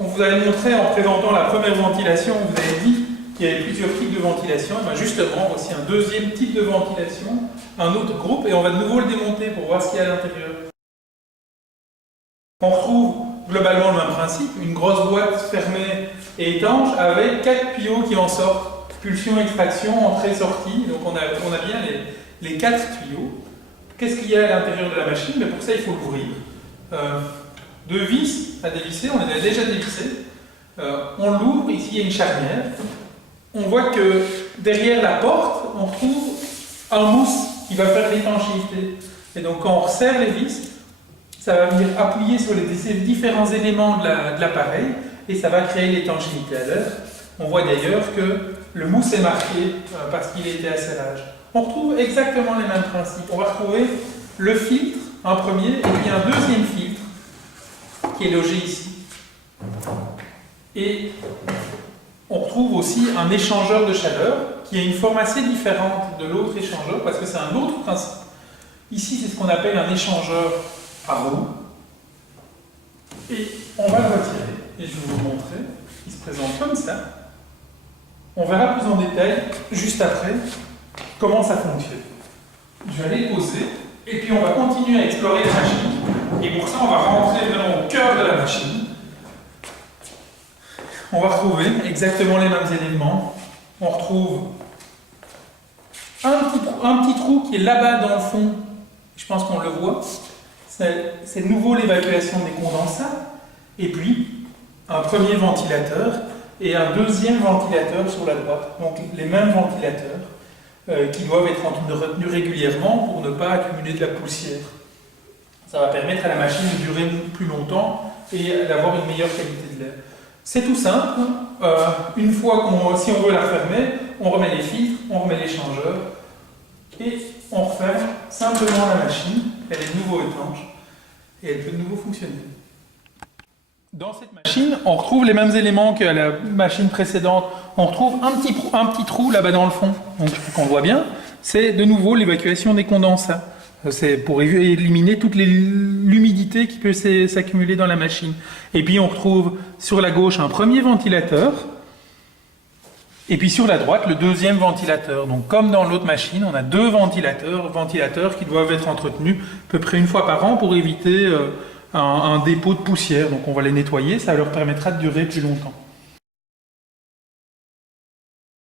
On vous avait montré en présentant la première ventilation, on vous avait dit qu'il y avait plusieurs types de ventilation. Et bien justement, voici un deuxième type de ventilation, un autre groupe, et on va de nouveau le démonter pour voir ce qu'il y a à l'intérieur. On retrouve globalement le même principe, une grosse boîte fermée et étanche avec 4 tuyaux qui en sortent. Pulsion, extraction, entrée, sortie. Donc on a bien les 4 tuyaux. Qu'est-ce qu'il y a à l'intérieur de la machine? Mais pour ça, il faut l'ouvrir. 2 vis à dévisser, on les a déjà dévissés. On l'ouvre, ici il y a une charnière. On voit que derrière la porte, on retrouve un mousse qui va faire l'étanchéité. Et donc quand on resserre les vis, ça va venir appuyer sur ces différents éléments de l'appareil et ça va créer l'étanchéité à l'air. On voit d'ailleurs que le mousse est marqué parce qu'il était à serrage. On retrouve exactement les mêmes principes. On va retrouver le filtre, un premier, et puis un deuxième filtre qui est logé ici. Et on retrouve aussi un échangeur de chaleur qui a une forme assez différente de l'autre échangeur parce que c'est un autre principe. Ici, c'est ce qu'on appelle un échangeur à roue. Et on va le retirer. Et je vais vous montrer. Il se présente comme ça. On verra plus en détail, juste après, comment ça fonctionne. Je vais aller poser. Et puis on va continuer à explorer la machine. Et pour ça, on va rentrer vraiment au cœur de la machine. On va retrouver exactement les mêmes éléments. On retrouve un petit trou qui est là-bas dans le fond. Je pense qu'on le voit. C'est de nouveau l'évacuation des condensats. Et puis, un premier ventilateur et un deuxième ventilateur sur la droite. Donc les mêmes ventilateurs qui doivent être entretenus régulièrement pour ne pas accumuler de la poussière. Ça va permettre à la machine de durer plus longtemps et d'avoir une meilleure qualité de l'air. C'est tout simple. Une fois si on veut la fermer, on remet les filtres, on remet l'échangeur et on referme simplement la machine. Elle est de nouveau étanche et elle peut de nouveau fonctionner. Dans cette machine, on retrouve les mêmes éléments qu'à la machine précédente. On retrouve un petit trou là-bas dans le fond. Donc, qu'on voit bien, c'est de nouveau l'évacuation des condensats. C'est pour éliminer toute l'humidité qui peut s'accumuler dans la machine. Et puis, on retrouve sur la gauche un premier ventilateur. Et puis sur la droite, le deuxième ventilateur. Donc, comme dans l'autre machine, on a 2 ventilateurs qui doivent être entretenus à peu près une fois par an pour éviter un dépôt de poussière. Donc on va les nettoyer, ça leur permettra de durer plus longtemps.